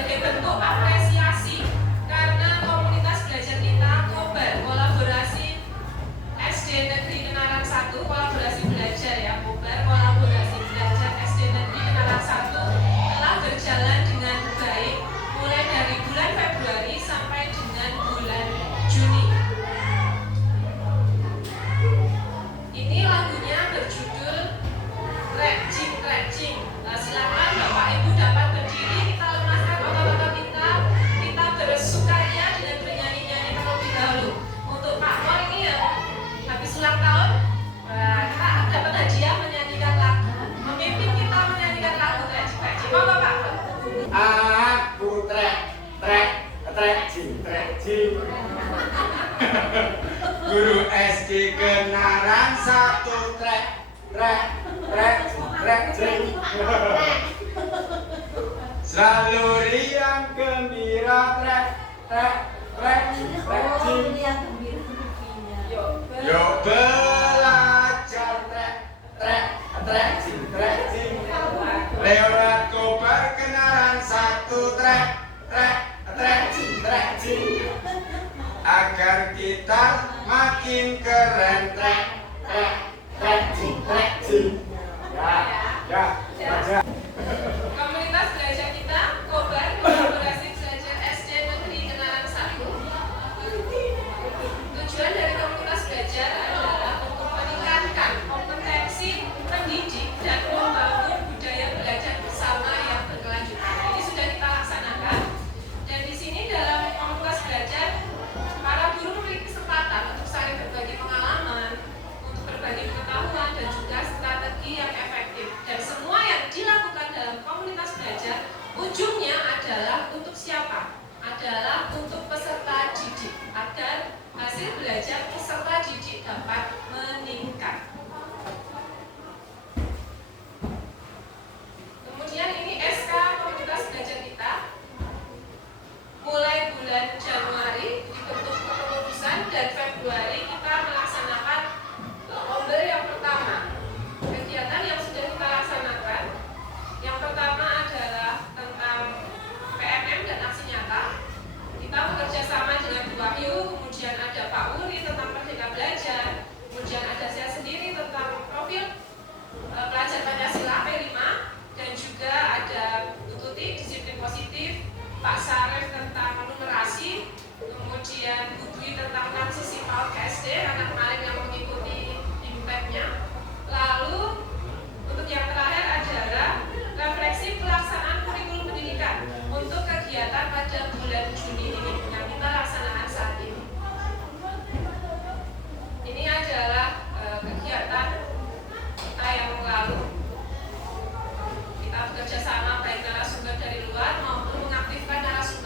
sebagai bentuk apresiasi karena komunitas belajar kita Kobar kolaborasi SD Negeri Kenaran 1, kolaborasi belajar ya, Kobar kolaborasi belajar SD Negeri Kenaran 1 telah berjalan dengan baik mulai dari bulan Februari sampai dengan bulan Juni. Ini lagunya berjudul Rejing Rejing. Silakan Bapak Ibu dapat berdiri, kita lemaskan otot-otot kita bersukaria dengan bernyanyi-nyanyi terlebih dahulu. Untuk Pak Pol ini yang habis ulang tahun, kita dapat hadiah menyanyikan lagu, memimpin kita menyanyikan lagu Rejing Rejing. Monggo Pak Pol. Aku trek-jing. Guru SD Kenaran 1 trek-jing. Selalu riang gembira trek-jing. Yuk belajar trek-jing. Lewat Kobar Kenaran 1 trek-jing. Agar kita makin keren trek-jing. Ya. Komunitas belajar kita Kobar kolaborasi belajar SD Negeri Kenaran 1. Tujuan dari komunitas belajar adalah untuk meningkatkan kompetensi pendidik dan membangun budaya belajar bersama yang berkelanjutan. Ini sudah kita laksanakan, dan di sini dalam komunitas belajar para guru memiliki kesempatan untuk saling berbagi pengalaman, untuk berbagi pengetahuan dan juga strategi yang efektif. Dan semua yang dilakukan dalam komunitas belajar ujungnya adalah untuk siapa? Adalah untuk peserta didik, agar hasil belajar peserta didik dapat meningkat. Kemudian ini SK komunitas belajar kita mulai bulan Januari dibentuk kepengurusan, dan Februari kita melaksanakan ombel yang pertama. Kegiatan yang sudah kita laksanakan, yang pertama adalah tentang PMM dan aksi nyata. Kita bekerja sama dengan Bu Wahyu, kemudian ada Pak Uri tentang Merdeka Belajar, kemudian ada saya sendiri tentang profil pelajar Pancasila P5, dan juga ada Bu Tuti disiplin positif, Pak Sarif tentang numerasi, kemudian Bu Dwi tentang transisi PAUD ke SD karena kemarin yang mengikuti impactnya. Lalu untuk yang terakhir adalah refleksi pelaksanaan kurikulum pendidikan untuk kegiatan pada bulan Juni ini yang kita laksanakan saat ini. Ini adalah kegiatan kita yang lalu. Kita bekerja sama baik narasumber dari luar maupun mengaktifkan narasumber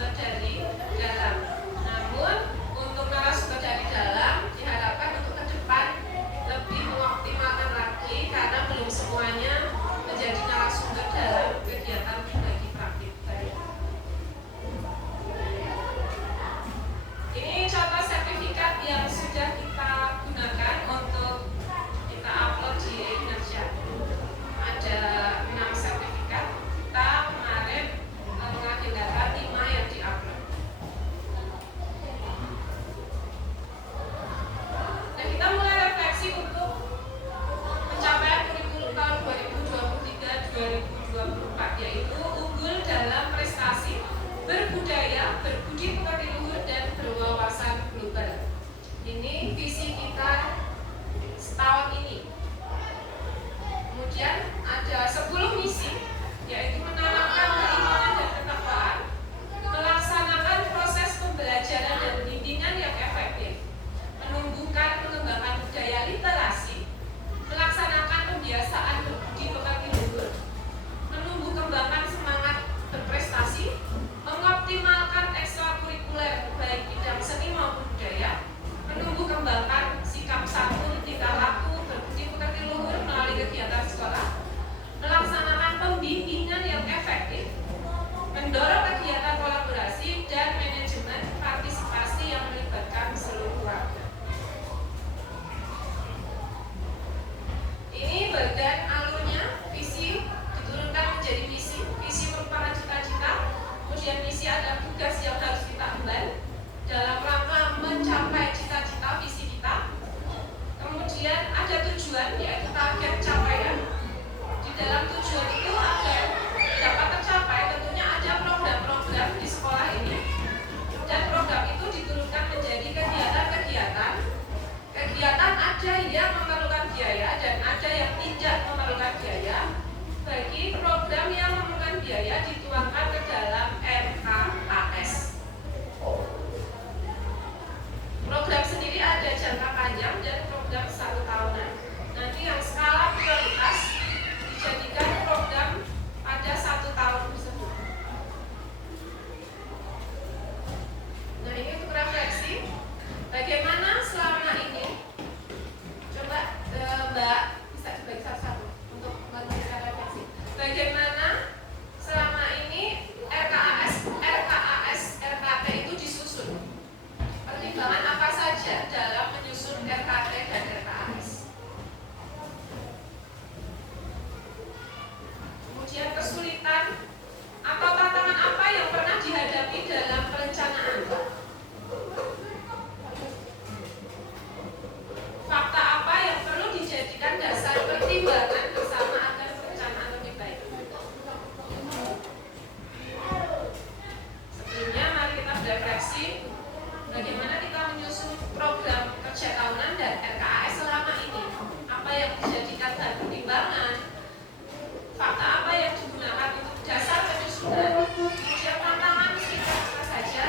dalam rangka mencapai cita-cita visi kita. Kemudian ada tujuan, yaitu target capaian. Di dalam tujuan itu agar dapat tercapai tentunya ada program-program di sekolah ini, dan program itu diturunkan menjadi kegiatan-kegiatan. Kegiatan ada yang memerlukan biaya dan ada yang tidak memerlukan biaya. Bagi program yang memerlukan biaya dituangkan ke dalam RKAS. Program sendiri ada jangka panjang dan program 1 tahunan. Nanti yang skala prioritas dijadikan program pada 1 tahun tersebut. Nah, ini untuk refleksi. Bagaimana selama ini? Coba Mbak bisa dibagi satu-satu untuk membantu kita refleksi. Bagaimana selama ini RKAS, RKT itu disusun? Pertimbangan apa saja dalam menyusun RKT dan RKAS? Kemudian kesulitan atau tantangan apa yang pernah dihadapi dalam perencanaan? Fakta apa yang perlu dijadikan dasar pertimbangan bersama agar perencanaan lebih baik? Sebelumnya mari kita berefleksi bagaimana kita menyusun program kerja tahunan dan RKAS selama ini. Apa yang dijadikan bahan pertimbangan? Fakta apa yang digunakan untuk dasar penyusunan? Kemudian tantangan kita apa saja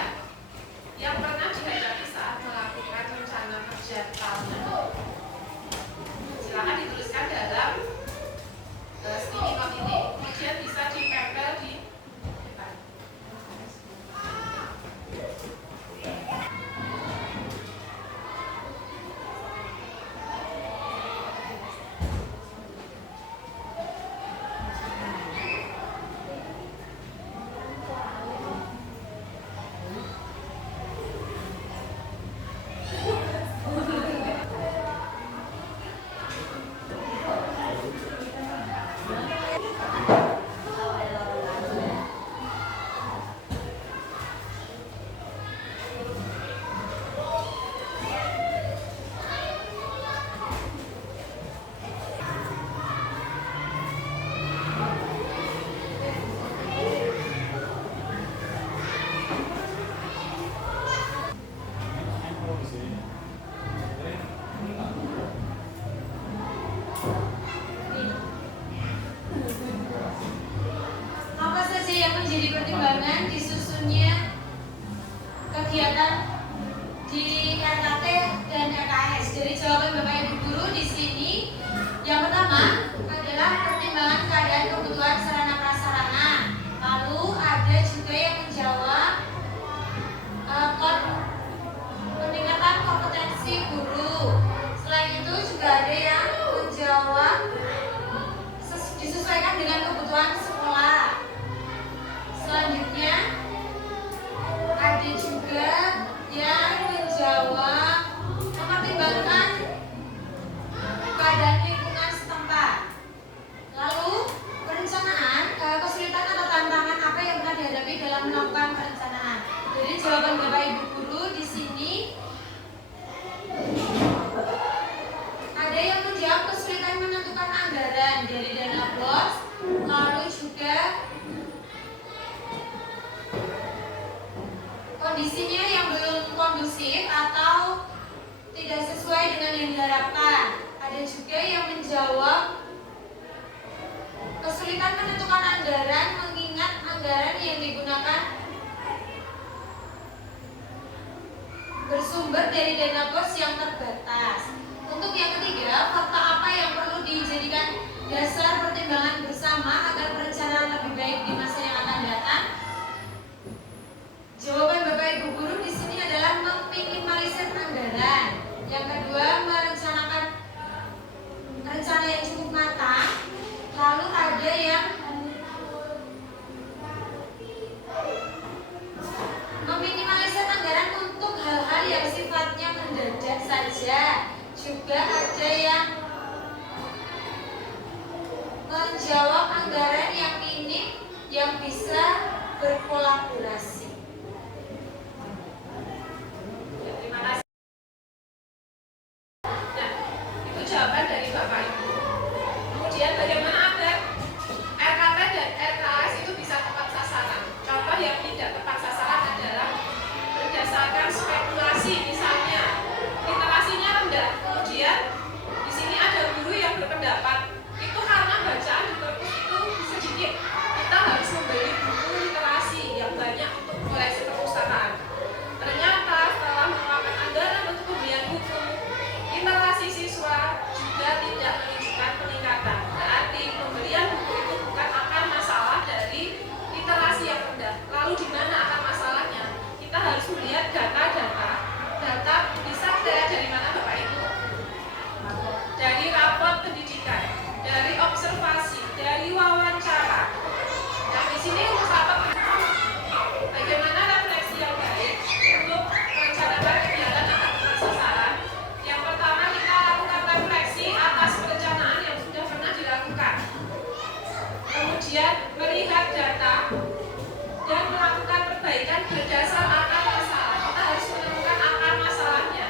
yang pernah dihadapi saat melakukan rencana kerja tahunan? Silakan dituliskan dalam sticky note ini, kemudian bisa ditempel di depan. Apa saja yang menjadi pertimbangan disusunnya kegiatan di RKT dan RKAS? Dari jawaban Bapak Ibu Guru di sini, yang pertama adalah pertimbangan keadaan kebutuhan sarana prasarana. Lalu ada juga yang menjawab peningkatan kompetensi guru. Selain itu juga ada yang menjawab disesuaikan dengan kebutuhan sekolah. Selanjutnya ada juga yang menjawab mempertimbangkan keadaan lingkungan setempat. Lalu perencanaan, kesulitan atau tantangan apa yang pernah dihadapi dalam melakukan perencanaan? Jadi jawaban Bapak Ibu Guru di sini ada yang menjawab kesulitan menentukan anggaran dari dana BOS, lalu juga kondisinya yang belum kondusif atau tidak sesuai dengan yang diharapkan. Ada juga yang menjawab kesulitan menentukan anggaran mengingat anggaran yang digunakan bersumber dari dana BOS yang terbatas. Untuk yang ketiga, fakta apa yang perlu dijadikan dasar pertimbangan bersama agar perencanaan lebih baik di masa yang akan datang? Jawaban Bapak Ibu Guru di sini adalah meminimalisir anggaran. Yang kedua, merencanakan rencana yang cukup matang. Lalu ada yang meminimalisir anggaran untuk hal-hal yang sifatnya mendadak saja. Juga ada yang menjawab anggaran yang minim yang bisa berkolaborasi. data bisa belajar dari mana Bapak Ibu? Dari raport pendidikan, dari observasi, dari wawancara. Nah di sini untuk raport bagaimana refleksi yang baik untuk merencanakan kegiatan akan tepat sasaran. Yang pertama kita lakukan refleksi atas perencanaan yang sudah pernah dilakukan. Kemudian melihat data dan melakukan perbaikan berdasar akar masalah. Kita harus menemukan akar masalahnya.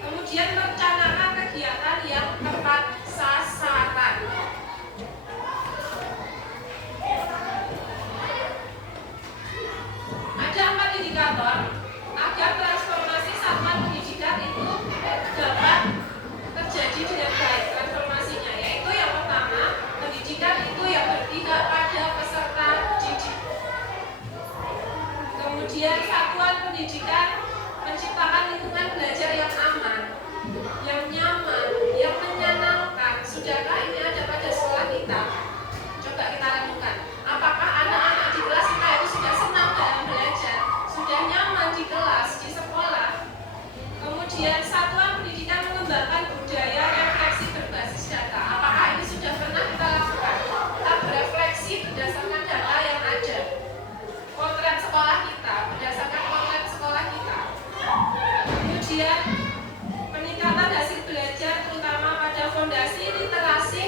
Kemudian merencanakan kegiatan yang tepat sasaran. Ada 4 indikator agar transformasi satuan pendidikan itu dapat terjadi dengan baik transformasinya, yaitu yang pertama, pendidikan itu yang berpihak pada peserta didik. Kemudian satuan pendidikan menciptakan lingkungan belajar yang aman, yang nyaman, yang menyenangkan. Sudahkah ini ada pada sekolah kita? Coba kita renungkan. Apakah anak-anak di kelas kita itu sudah senang dalam belajar, sudah nyaman di kelas, di sekolah? Kemudian satuan pendidikan mengembangkan budaya refleksi berbasis data. Apakah ini sudah pernah kita lakukan? Kita berefleksi berdasarkan data yang ada. Potret sekolah kita, berdasarkan potret sekolah kita. Kemudian peningkatan hasil belajar terutama pada fondasi literasi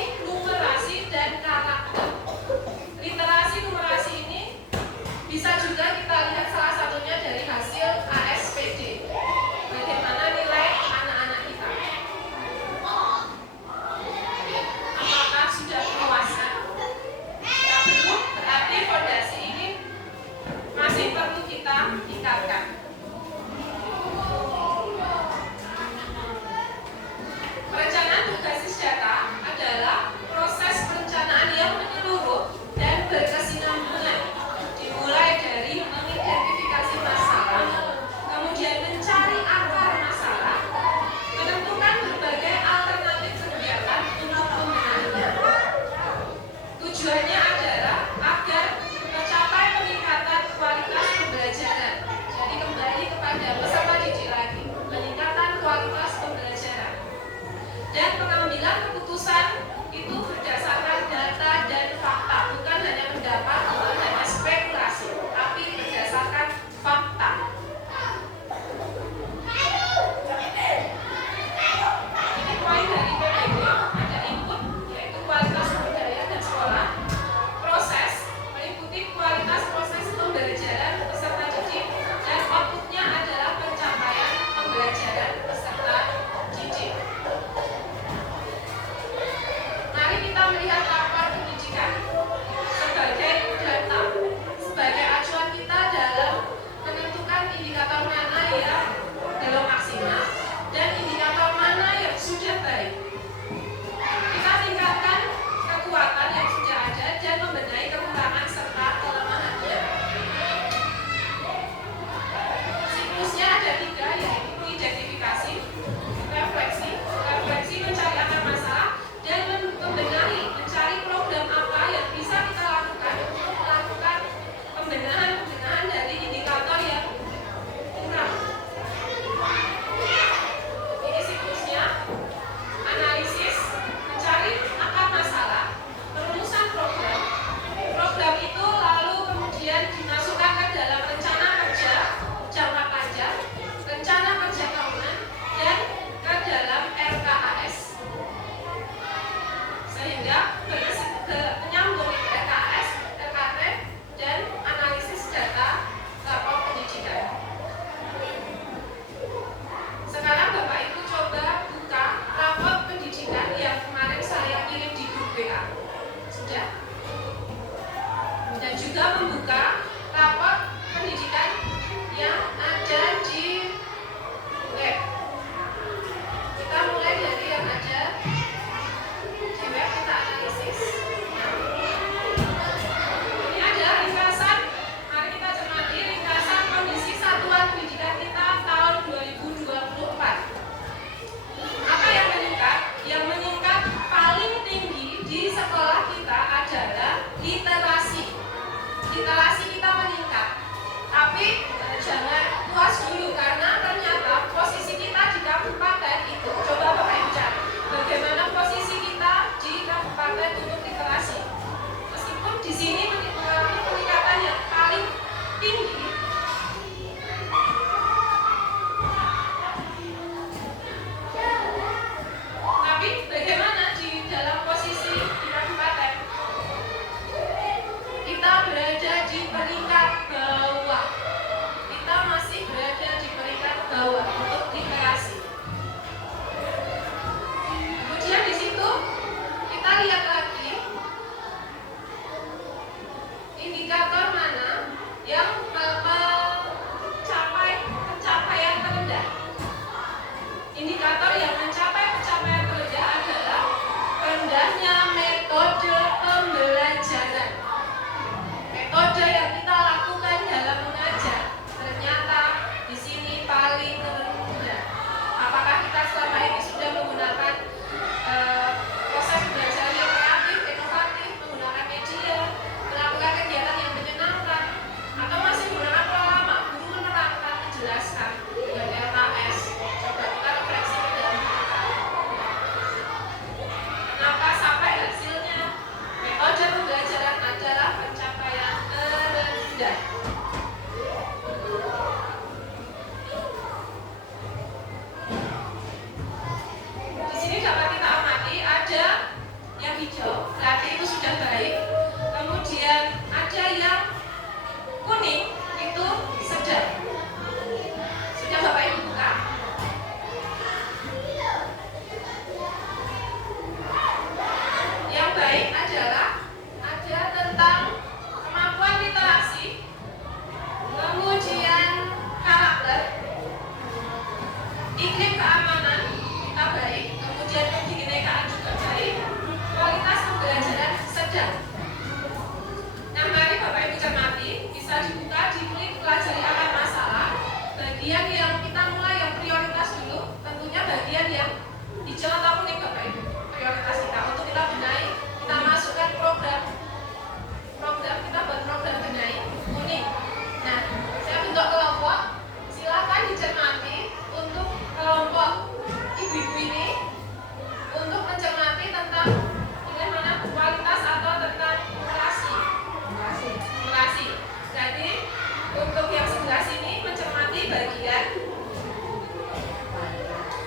bagian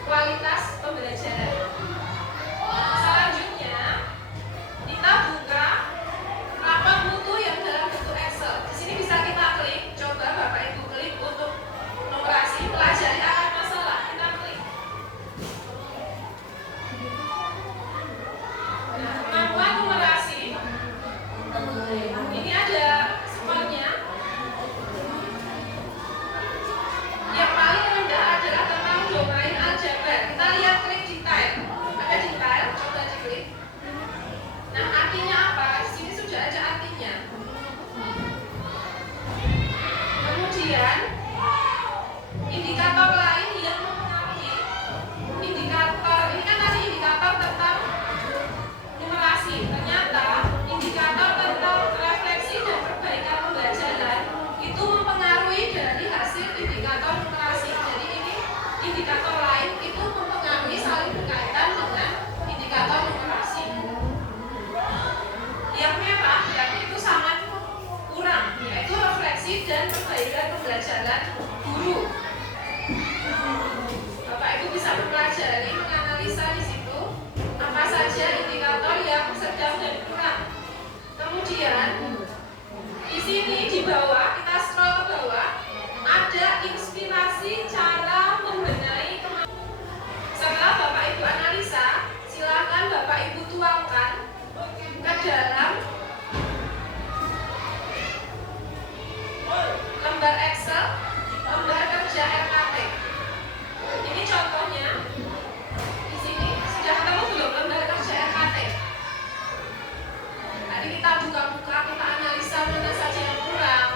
kualitas pembelajaran. Selanjutnya, kita buka rapat mutu yang dalam bentuk Excel. Di sini bisa kita klik, coba Bapak Ibu klik untuk numerasi, pelajari akar masalah, kita klik. Nah, kemampuan numerasi, ini ada skornya. Yang paling rendah adalah tentang domain aljabar. Kita lihat klik detail. Ada detail, coba diklik. Nah, artinya apa? Di sini sudah ada artinya. Kemudian indikator lain yang mempengaruhi indikator ini kan tadi indikator tentang numerasi. Ternyata indikator tentang refleksi dan perbaikan pembelajaran itu mempengaruhi dari hasil indikator numerasi. Jadi ini indikator lain itu mempengaruhi saling berkaitan dengan indikator numerasi. Yang merah berarti itu sangat kurang, yaitu refleksi dan perbaikan pembelajaran guru. Bapak Ibu bisa mempelajari, menganalisa di situ apa saja indikator yang sedang dan kurang. Kemudian di sini di bawah kita scroll ke bawah ada inspirasi cara membenahi kemampuan. Setelah Bapak Ibu analisa, silakan Bapak Ibu tuangkan ke dalam lembar Excel, lembar kerja RKT. Ini contohnya. Di sini sudah ketemu belum lembar kerja RKT? Tadi kita buka-buka, kita analisa mana saja yang kurang,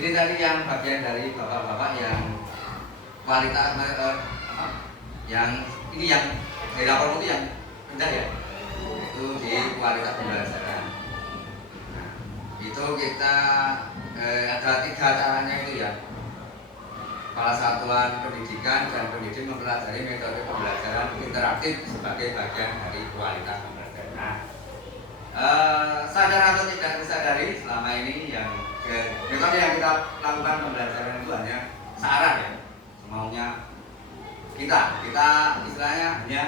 Ini tadi yang bagian dari bapak-bapak yang kualitas yang ini yang dari lapor itu yang rendah ya, itu di kualitas pembelajaran. Nah, itu kita ada 3 caranya itu ya. Kepala Satuan Pendidikan dan pendidik mempelajari metode pembelajaran interaktif sebagai bagian dari kualitas pembelajaran. Nah, sadar atau tidak disadari selama ini yang metode yang kita lakukan pembelajaran itu hanya searah ya, semaunya kita istilahnya hanya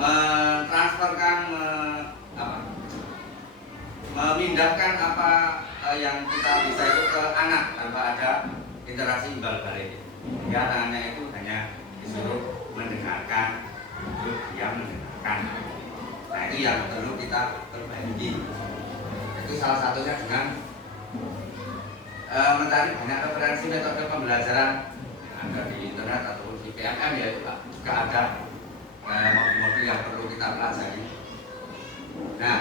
mentransferkan memindahkan apa yang kita bisa itu ke anak tanpa ada interaksi imbal balik. Ya, tangannya itu hanya disuruh mendengarkan, disuruh dia mendengarkan. Nah, itu yang perlu kita perbaiki. Itu salah satunya dengan mencari banyak referensi metode pembelajaran yang ada di internet ataupun di PMM, ya itu juga ada modul-modul yang perlu kita pelajari. Nah,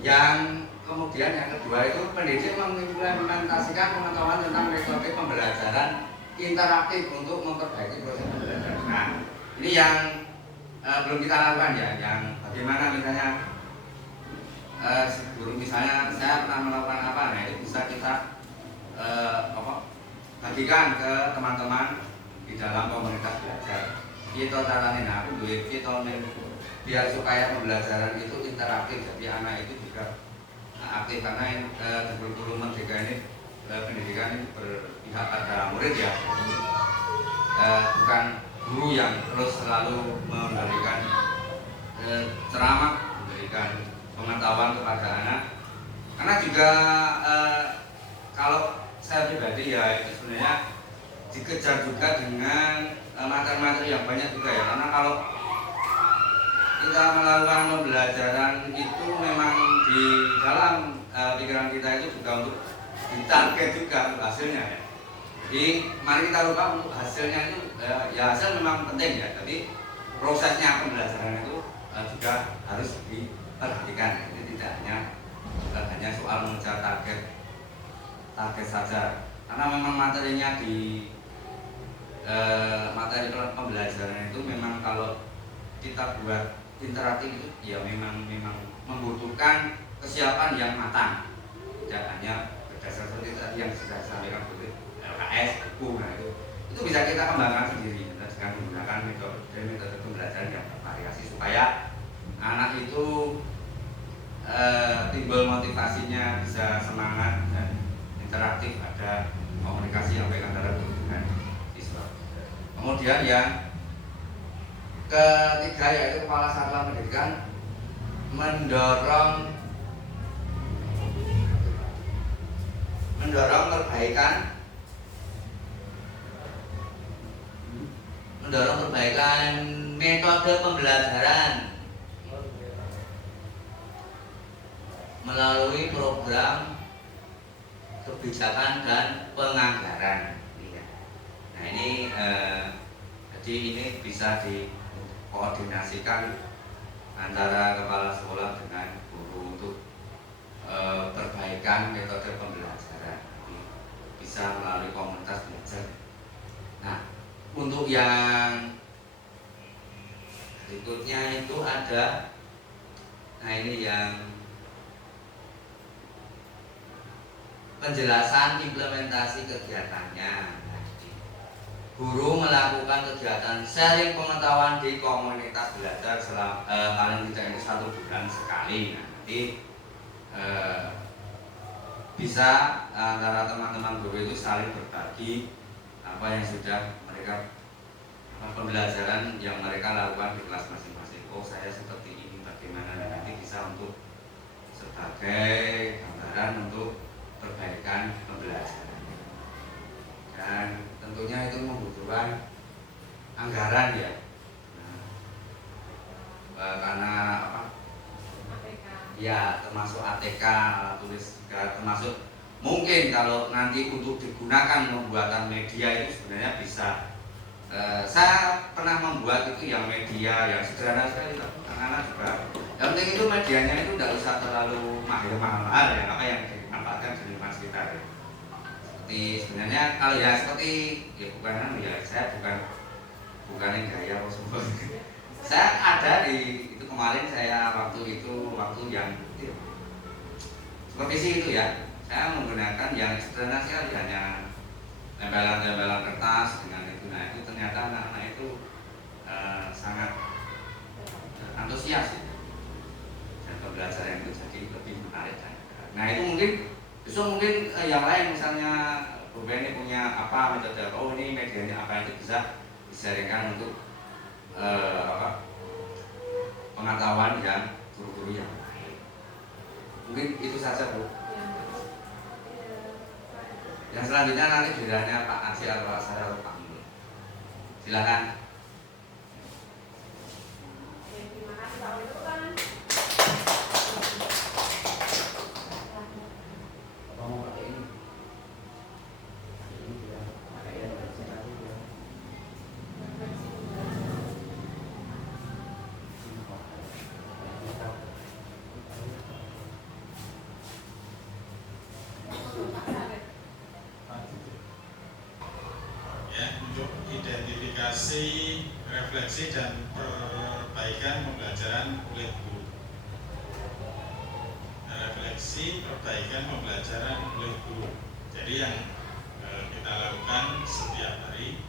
yang kemudian yang kedua itu pendidik mengimplementasikan pengetahuan tentang metode pembelajaran interaktif untuk memperbaiki proses pembelajaran. Nah, ini yang belum kita lakukan ya, yang bagaimana misalnya guru misalnya saya pernah melakukan apa, nah itu bisa kita bagikan ke teman-teman di dalam komunitas belajar. Kita caranya aku duit kita biar supaya pembelajaran itu interaktif, jadi anak itu juga aktif, karena guru-guru Merdeka ini pendidikan ini berpihak pada murid ya, bukan guru yang terus selalu memberikan ceramah, memberikan pengetahuan kepada anak. Karena juga kalau saya pribadi ya itu sebenarnya dikejar juga dengan materi-materi yang banyak juga ya, karena kalau kita melakukan pembelajaran itu memang di dalam pikiran kita itu juga untuk ditarget juga untuk hasilnya ya. Jadi mari kita lupa untuk hasilnya itu ya hasil memang penting ya, jadi prosesnya pembelajaran itu juga harus diperhatikan. Jadi tidak hanya soal mengejar target target saja, karena memang materinya di materi pembelajaran itu memang kalau kita buat interaktif itu ya memang membutuhkan kesiapan yang matang, tidak hanya berdasar seperti tadi yang sudah saya sampaikan seperti LKS, buku, nah itu bisa kita kembangkan sendiri dengan menggunakan metode pembelajaran yang bervariasi supaya anak itu timbul motivasinya, bisa semangat dan interaktif, ada komunikasi yang baik antara guru dengan siswa. Kemudian yang ketiga yaitu kepala satuan pendidikan mendorong perbaikan metode pembelajaran melalui program kebijakan dan penganggaran. Nah ini jadi ini bisa dikoordinasikan antara kepala sekolah dengan guru untuk perbaikan metode pembelajaran. Bisa melalui komunitas belajar. Nah untuk yang berikutnya itu ada, nah ini yang penjelasan implementasi kegiatannya. Guru melakukan kegiatan sharing pengetahuan di komunitas belajar paling tidak itu 1 bulan sekali. Nah, nanti bisa antara teman-teman guru itu saling berbagi apa yang sudah mereka pembelajaran yang mereka lakukan di kelas masing-masing. Oh saya seperti ini bagaimana, dan nanti bisa untuk sebagai gambaran untuk perbaikan pembelajaran. Dan tentunya itu membutuhkan anggaran ya. Karena apa? ATK. Ya termasuk ATK, alat tulis juga termasuk mungkin kalau nanti untuk digunakan pembuatan media itu sebenarnya bisa. Saya pernah membuat itu yang media yang sederhana sekali, anak-anak juga. Yang penting itu medianya itu tidak usah terlalu mahal-mahal ya, apa yang dimanfaatkan di lingkungan sekitar ya. Sebenarnya kalau ya seperti ya bukan ya saya bukan yang gaya tersebut. Saya ada di itu kemarin saya waktu yang itu, seperti itu ya. Saya menggunakan yang sederhana sekali, hanya tempelan kertas dengan itu. Nah itu ternyata anak-anak itu sangat antusias ya. Dan pembelajaran itu jadi lebih menarik. Nah itu mungkin yang lain, misalnya Bu Beni punya apa metode, oh ini medianya apa, itu bisa disaringkan untuk pengetahuan yang guru-guru yang lain. Mungkin itu saja Bu. Yang selanjutnya nanti gilirannya Pak Aci atau Pak Sarah atau Pak Mul. Silakan. Terima kasih Pak Wilson. Identifikasi, refleksi, dan perbaikan pembelajaran oleh guru. Refleksi, perbaikan pembelajaran oleh guru. Jadi yang kita lakukan setiap hari,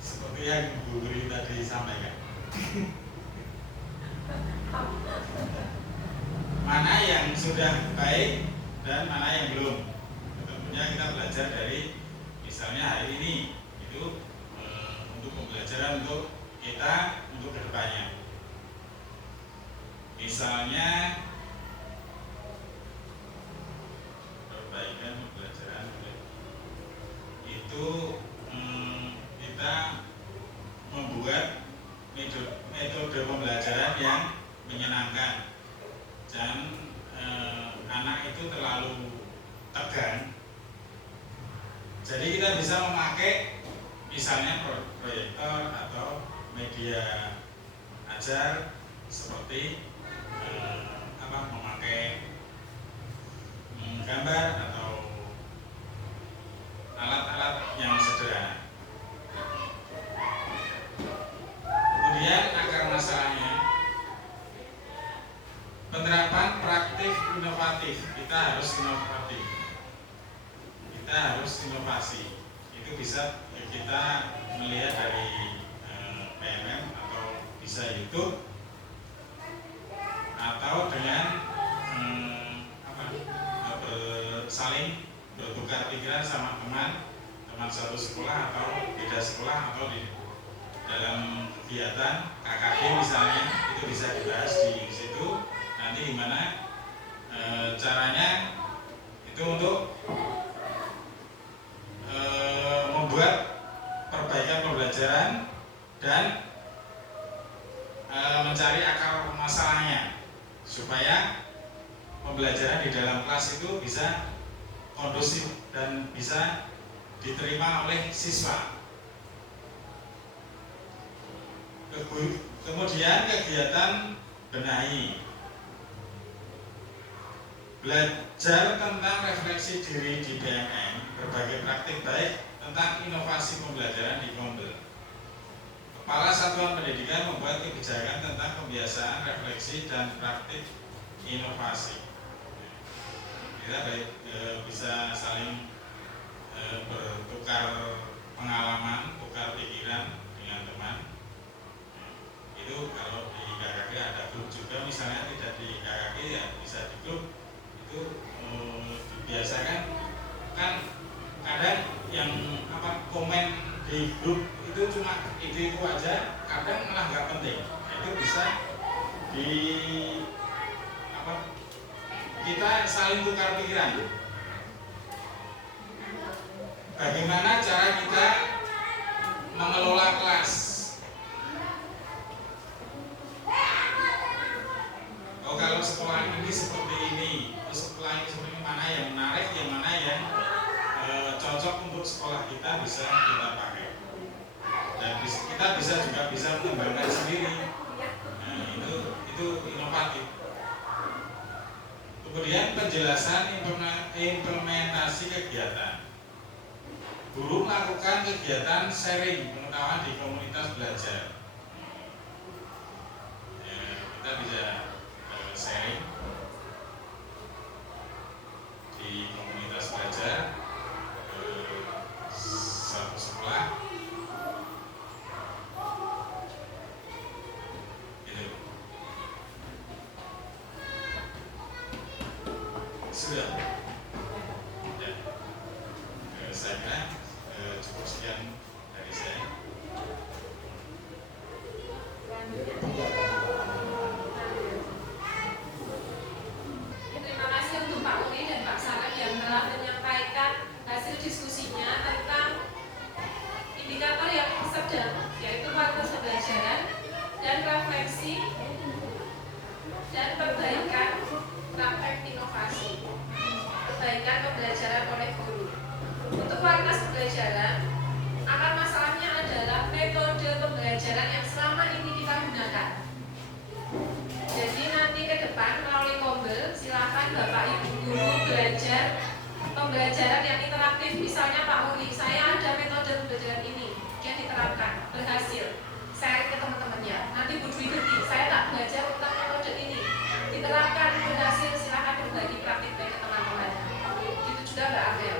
seperti yang Bu Guru tadi sampaikan. Mana yang sudah baik dan mana yang belum. Tentunya kita belajar dari misalnya hari ini itu untuk pembelajaran untuk kita untuk kedepannya. Misalnya perbaikan pembelajaran itu kita membuat metode pembelajaran yang menyenangkan. Dan anak itu terlalu tegang. Jadi kita bisa memakai misalnya proyektor atau media belajar seperti memakai gambar atau alat-alat yang sederhana. Kemudian akar masalahnya penerapan praktik inovatif. Kita harus inovatif, kita harus inovasi. Itu bisa kita melihat dari PMM atau bisa YouTube atau dengan saling bertukar pikiran sama teman satu sekolah atau beda sekolah atau di dalam kegiatan KKB misalnya, itu bisa dibahas di situ nanti gimana caranya itu untuk membuat perbaikan pembelajaran dan mencari akar masalahnya supaya pembelajaran di dalam kelas itu bisa kondusif dan bisa diterima oleh siswa. Kemudian kegiatan benahi, belajar tentang refleksi diri di PMM, berbagai praktik baik tentang inovasi pembelajaran di Kombel. Kepala Satuan Pendidikan membuat kebijakan tentang kebiasaan refleksi dan praktik inovasi. Kita bisa saling bertukar pengalaman, tukar pikiran dengan teman. Itu kalau di KKG ada grup juga, misalnya tidak di KKG ya bisa di grup. Itu dibiasakan, kan kadang yang komen di grup itu cuma itu aja, kadang malah nggak penting. Itu bisa kita saling tukar pikiran. Bagaimana cara kita mengelola kelas? Oh, kalau sekolah ini seperti ini, sekolah ini seperti ini, mana yang menarik, yang mana yang cocok untuk sekolah kita bisa kita pakai. Dan kita juga bisa mengembangkan sendiri. Nah, itu inovatif. Kemudian penjelasan implementasi kegiatan. Guru melakukan kegiatan sharing pengetahuan di komunitas belajar. Kita bisa sharing di komunitas belajar satu sekolah. Sudah ya. Saya kira cukup sekian dari saya. Terima kasih untuk Pak Uri dan Pak Sarah yang telah menyampaikan hasil diskusinya tentang indikator yang sedang, yaitu kualitas pembelajaran dan refleksi dan perbaikan praktek inovasi, perbaikan pembelajaran oleh guru. Untuk kualitas pembelajaran, akar masalahnya adalah metode pembelajaran yang selama ini kita gunakan. Jadi nanti ke depan melalui Kombel, silakan Bapak Ibu guru belajar pembelajaran yang interaktif. Misalnya Pak Uli, saya ada metode pembelajaran ini yang diterapkan, berhasil, share ke teman-temannya. Nanti Bu Dwi ngerti, saya tak belajar tentang metode ini, diterapkan, berhasil, silakan berbagi praktik ke teman-teman. Gitu juga Mbak Amel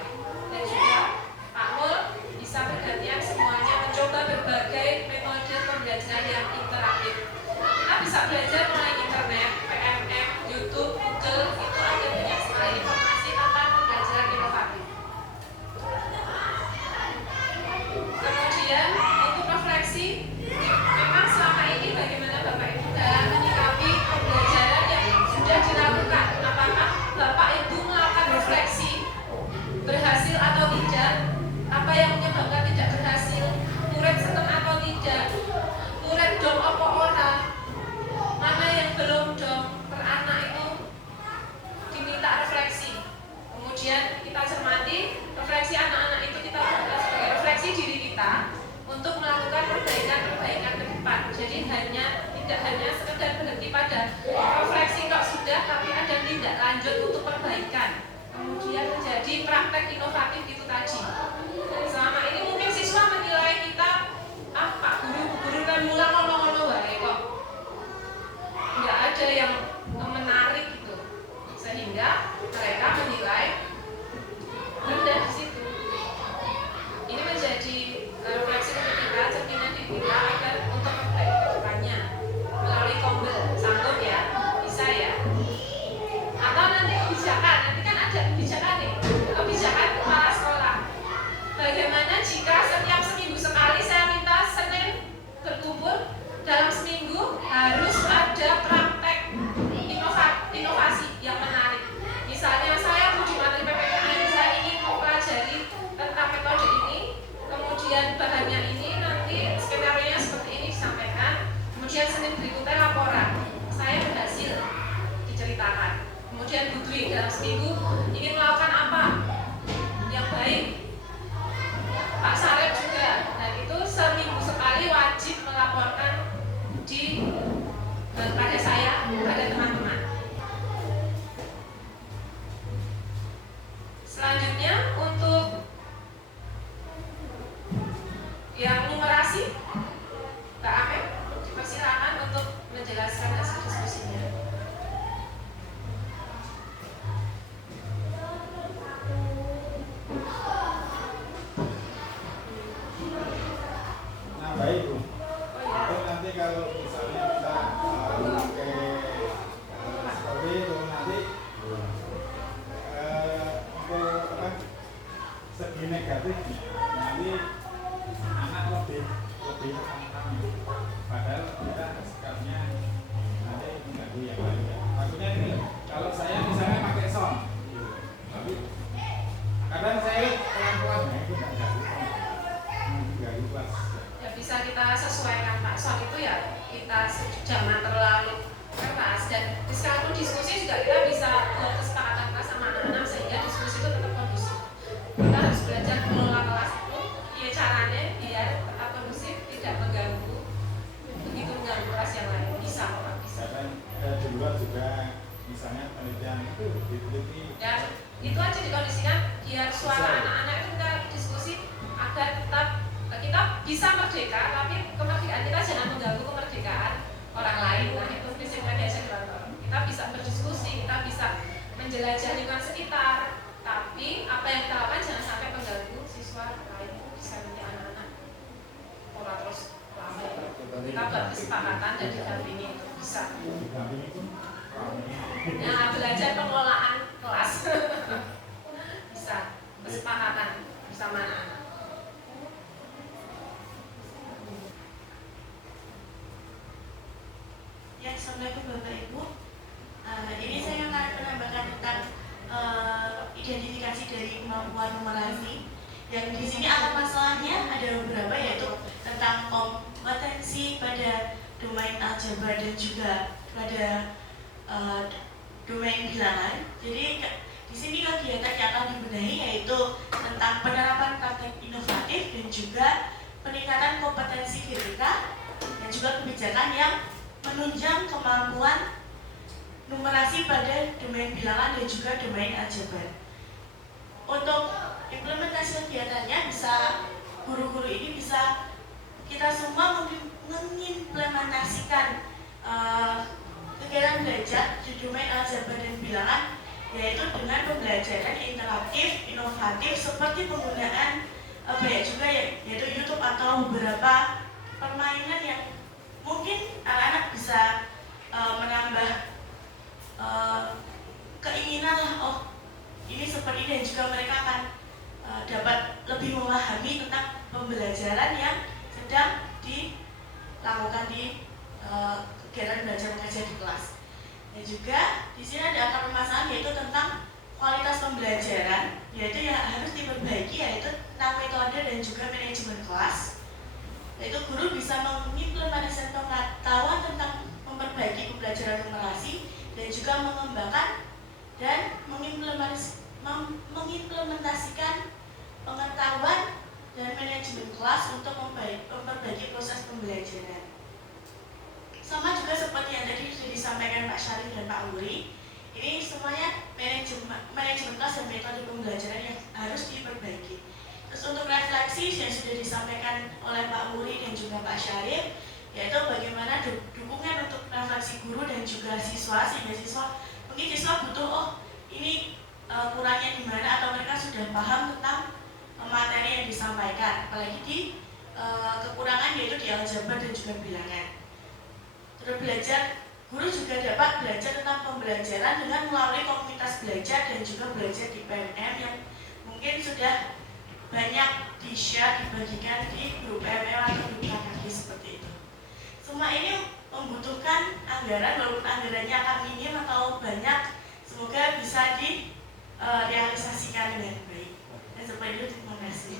dan juga Pak Mul, bisa bergantian semuanya mencoba berbagai metode pembelajaran yang interaktif. Kita bisa belajar melalui internet, PMM, YouTube, Google, itu ada banyak sekali informasi tentang pembelajaran inovatif. Kemudian untuk refleksi, memang selama ini bagaimana Bapak Ibu dalam menyikapi pembelajaran yang sudah dilakukan? Apakah Bapak Ibu melakukan refleksi, berhasil atau tidak? Apa yang menyebabkan tidak berhasil? Murid senang atau tidak? Murid dong apa ora? Mana yang menarik gitu, sehingga mereka menilai rendah di situ. Ini menjadi refleksi untuk kita, cerminan di kita agar untuk memperbaiki ke depannya melalui Kombel. Sanggup ya? Bisa ya? Atau nanti kebijakan, nanti kan ada kebijakan nih, kebijakan kepala sekolah. Bagaimana jika setiap seminggu sekali saya minta Senin berkumpul, dalam seminggu harus ada praktek inovasi yang menarik. Misalnya saya uji materi PPKN, saya ingin mempelajari tentang metode ini, kemudian bahannya ini, nanti skenario-nya seperti ini disampaikan, kemudian Senin berikutnya laporan saya berhasil diceritakan. Kemudian Budri dalam seminggu ingin melakukan apa yang baik. Pak Sarep juga, dan itu seminggu sekali wajib melaporkan pada saya, pada teman-teman. Selanjutnya untuk yang numerasi, Mbak Amel dipersilakan untuk menjelaskan hasil diskusinya. Nah baik Bu, itu nanti kalau misalnya kita pakai seperti itu nanti untuk apa, segi negatif nanti anak lebih kami. Padahal kita sikapnya nanti mengganggu yang lain. Maksudnya ini kalau saya misalnya pakai sound, tapi kadang saya pelan-pelan itu nggak ganggu kelas. Ya bisa kita sesuaikan Pak. Soal itu ya kita jangan terlalu keras, dan sekalipun diskusi juga kita bisa buat kesepakatan kelas sama anak-anak sehingga diskusi itu tetap kondusif. Kita harus belajar mengelola kelas itu, ya caranya biar tetap kondusif, tidak mengganggu kelas yang lain. Bisa kok, bisa. Dan di luar juga misalnya penelitian itu diteliti. Dan itu aja dikondisikan biar suara anak-anak itu kita diskusi agar tetap kita bisa merdeka, tapi kemerdekaan kita jangan mengganggu kemerdekaan orang lain. Nah itu prinsip mediasi educator. Kita bisa berdiskusi, kita bisa menjelajah lingkungan sekitar, tapi apa yang kita lakukan jangan sampai mengganggu siswa lain. Bisa nanti anak-anak pola terus lama. Kita buat kesepakatan dan didampingi itu bisa. Nah belajar pengelolaan kelas bisa kesepakatan bersama anak-anak. Ya, assalamualaikum Bapak Ibu. Ini saya akan menambahkan tentang identifikasi dari kemampuan numerasi. Yang di sini akar masalahnya ada beberapa, yaitu tentang kompetensi pada domain aljabar dan juga pada domain bilangan. Jadi di sini kegiatan yang akan dibenahi yaitu tentang penerapan praktek inovatif dan juga peningkatan kompetensi GBK dan juga kebijakan yang menunjang kemampuan numerasi pada domain bilangan dan juga domain aljabar. Untuk implementasi kegiatannya bisa guru-guru ini bisa kita semua mengimplementasikan kegiatan belajar di domain aljabar dan bilangan, yaitu dengan pembelajaran interaktif, inovatif seperti penggunaan yaitu YouTube atau beberapa permainan yang mungkin anak-anak bisa menambah keinginan ini seperti ini, dan juga mereka akan dapat lebih memahami tentang pembelajaran yang sedang dilakukan di kegiatan belajar mengajar di kelas. Dan juga di sini ada akar permasalahan yaitu tentang kualitas pembelajaran, yaitu yang harus diperbaiki, yaitu tentang metode dan juga manajemen kelas. Yaitu guru bisa mengimplementasikan pengetahuan tentang memperbaiki pembelajaran numerasi dan juga mengembangkan dan mengimplementasikan pengetahuan dan manajemen kelas untuk memperbaiki proses pembelajaran. Sama juga seperti yang tadi sudah disampaikan Pak Syarif dan Pak Uri, ini semuanya manajemen kelas dan metode pembelajaran yang harus diperbaiki. Terus untuk refleksi yang sudah disampaikan oleh Pak Uri dan juga Pak Syarif, yaitu bagaimana dukungan untuk refleksi guru dan dan juga siswa, sehingga mungkin siswa butuh, oh ini kurangnya di mana, atau mereka sudah paham tentang materi yang disampaikan, apalagi di kekurangan yaitu di aljabar dan juga bilangan. Terus guru juga dapat belajar tentang pembelajaran dengan melalui komunitas belajar dan juga belajar di PMM yang mungkin sudah banyak di-share, dibagikan di grup PMM atau grup KKG seperti itu. Semua ini membutuhkan anggaran, walaupun anggarannya akan minim atau banyak, semoga bisa direalisasikan dengan baik. Dan seperti itu, terima kasih.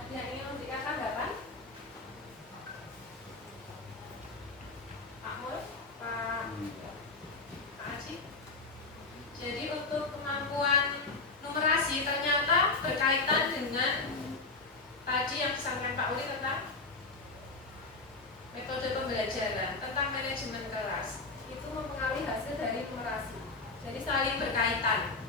Ada yang ingin memberikan tanggapan? Pak Mul, Pak Aji. Jadi untuk kemampuan numerasi ternyata berkaitan dengan tadi yang disampaikan Pak Uli tentang metode pembelajaran, tentang manajemen kelas. Itu mempengaruhi hasil dari numerasi. Jadi saling berkaitan.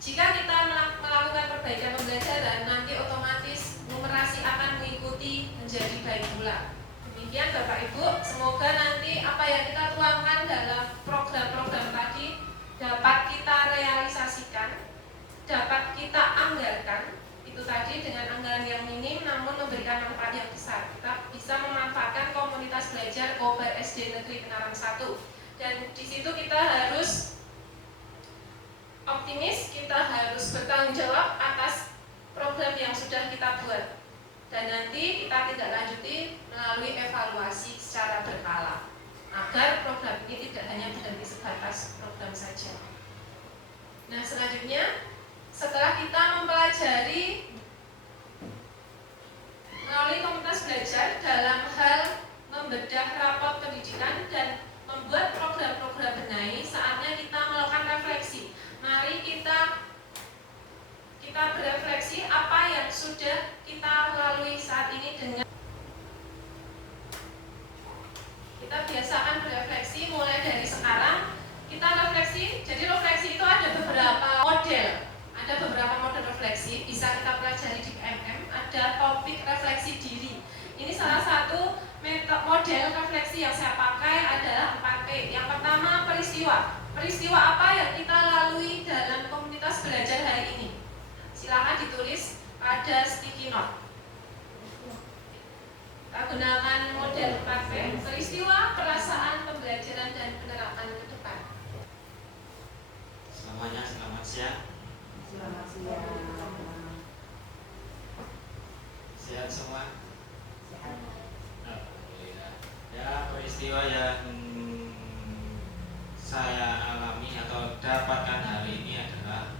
Jika kita melakukan perbaikan pembelajaran, nanti otomatis numerasi akan mengikuti menjadi baik pula. Demikian Bapak Ibu, semoga nanti apa yang kita tuangkan dalam program-program tadi dapat kita realisasikan, dapat kita anggarkan, itu tadi dengan anggaran yang minim namun memberikan manfaat yang besar. Kita bisa memanfaatkan komunitas belajar Kobar SD Negeri Penarang 1, dan di situ kita harus optimis, kita harus bertanggung jawab atas program yang sudah kita buat, dan nanti kita tidak lanjuti melalui evaluasi secara berkala agar program ini tidak hanya berhenti sebatas program saja. Nah, selanjutnya setelah kita mempelajari melalui komunitas belajar dalam hal membedah rapot pendidikan dan membuat program-program benahi, saatnya kita melakukan refleksi. Mari kita berefleksi apa yang sudah kita lalui saat ini dengan kita biasakan berefleksi mulai dari sekarang. Kita refleksi, jadi refleksi itu ada beberapa model refleksi, bisa kita pelajari di PMM. Ada topik refleksi diri. Ini salah satu model refleksi yang saya pakai adalah 4P. Yang pertama, peristiwa apa yang kita lalui dalam komunitas belajar hari ini. Silakan ditulis pada sticky note. Kita gunakan model 4P, peristiwa, perasaan, pembelajaran, dan penerapan ke depan. Semuanya selamat siang. Selamat siang. Sehat semua? Sehat. Alhamdulillah. Ya, peristiwa yang saya alami atau dapatkan hari ini adalah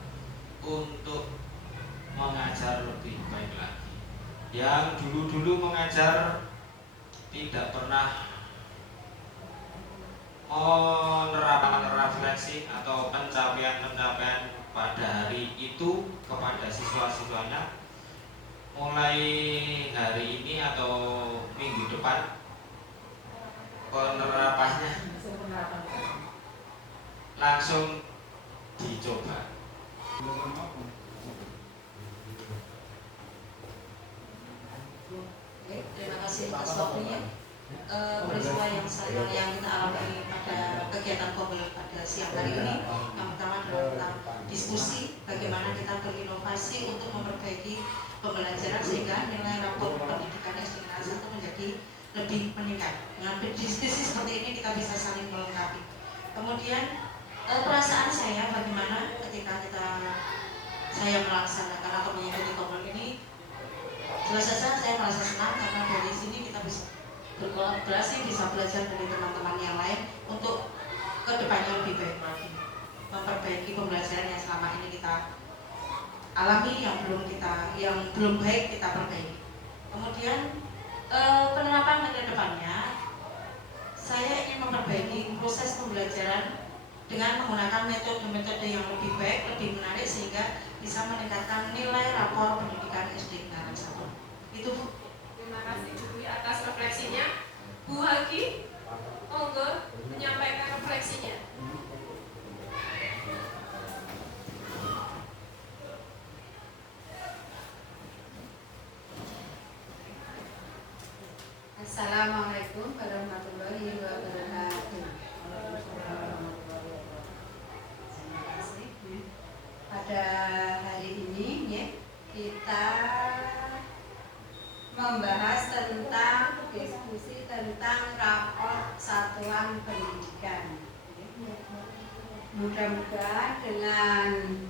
untuk mengajar lebih baik lagi. Yang dulu-dulu mengajar tidak pernah menerapkan refleksi atau pencapaian-pencapaian pada hari itu kepada siswa-siswanya, mulai hari ini atau minggu depan penerapannya langsung dicoba. Terima kasih atas waktunya. Peristiwa yang kita alami pada kegiatan Kobel pada siang hari ini, yang pertama adalah tentang diskusi bagaimana kita berinovasi untuk memperbaiki pembelajaran sehingga nilai rapor pendidikan SD Negeri 1 menjadi lebih meningkat. Dengan diskusi seperti ini kita bisa saling melengkapi. Kemudian perasaan saya bagaimana ketika saya melaksanakan atau mengikuti Kobel ini, jelas saja saya merasa senang karena dari sini kita bisa berkolaborasi, bisa belajar dari teman-teman yang lain untuk kedepannya lebih baik lagi, memperbaiki pembelajaran yang selama ini kita alami, yang belum baik kita perbaiki. Kemudian penerapan ke depannya, saya ingin memperbaiki proses pembelajaran dengan menggunakan metode-metode yang lebih baik, lebih menarik sehingga bisa meningkatkan nilai rapor pendidikan SD Negeri 1. Itu Bu. Terima kasih Bu Dwi atas refleksinya. Bu Hagi, monggo menyampaikan refleksinya. Terima Assalamualaikum warahmatullahi wabarakatuh. Terima kasih. Pada hari ini ya, kita membahas tentang diskusi tentang rapor satuan pendidikan. Mudah-mudahan dengan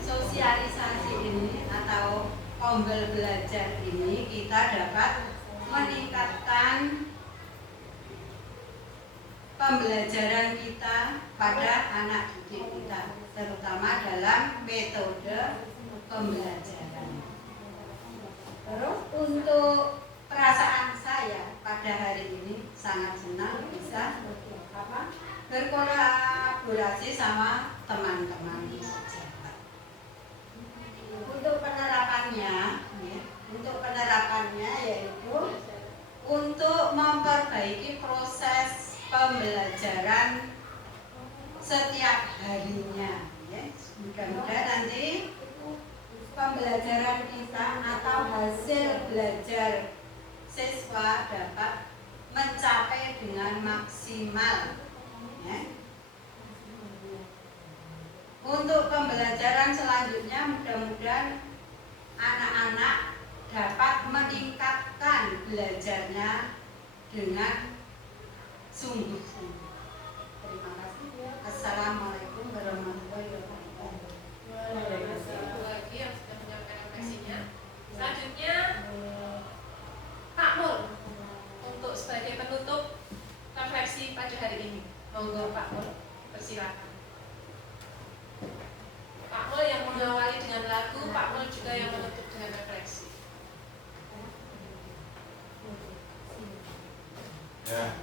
sosialisasi ini atau Ombel belajar ini kita dapat meningkatkan pembelajaran kita pada anak didik kita, terutama dalam metode pembelajaran. Terus untuk perasaan saya pada hari ini sangat senang bisa berkolaborasi sama teman-teman pejabat. Untuk penerapannya, yaitu untuk memperbaiki proses pembelajaran setiap harinya. Ya. Mudah-mudahan nanti pembelajaran kita atau hasil belajar siswa dapat mencapai dengan maksimal. Ya. Untuk pembelajaran selanjutnya mudah-mudahan anak-anak dapat meningkatkan belajarnya dengan sungguh-sungguh. Terima kasih. Assalamualaikum warahmatullahi wabarakatuh. Terima kasih Ibu lagi yang sudah menyampaikan refleksinya. Selanjutnya Pak Mul untuk sebagai penutup refleksi pada hari ini. Monggo Pak Mul, persilakan. Pak Mul yang mengawali dengan lagu, Pak Mul juga yang menutup dengan refleksi. Ya,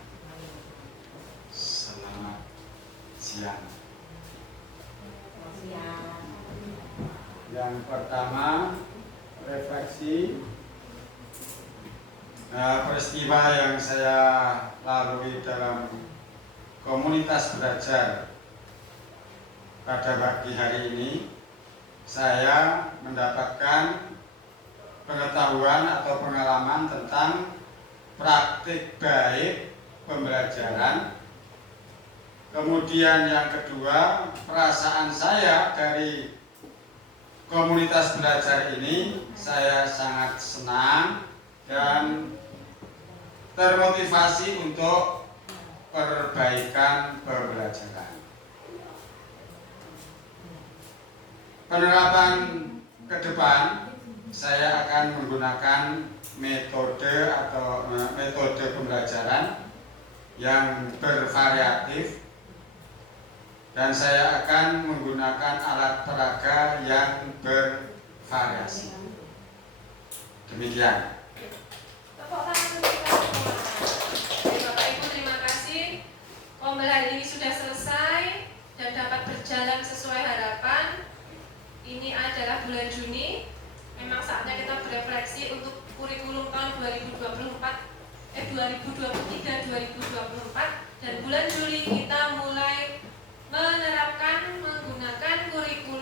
selamat siang. Yang pertama, refleksi peristiwa yang saya lalui dalam komunitas belajar pada pagi hari ini. Saya mendapatkan pengetahuan atau pengalaman tentang praktik baik pembelajaran. Kemudian yang kedua, perasaan saya dari komunitas belajar ini, saya sangat senang dan termotivasi untuk perbaikan pembelajaran. Penerapan ke depan, saya akan menggunakan metode pembelajaran yang bervariatif, dan saya akan menggunakan alat peraga yang bervariasi. Demikian. Tepuk tangan untuk kita semua. Oke, Bapak Ibu, terima kasih. Ombel hari ini sudah selesai dan dapat berjalan sesuai harapan. Ini adalah bulan Juni. Memang saatnya kita berefleksi untuk kurikulum tahun 2023-2024, dan bulan Juli kita mulai menerapkan menggunakan kurikulum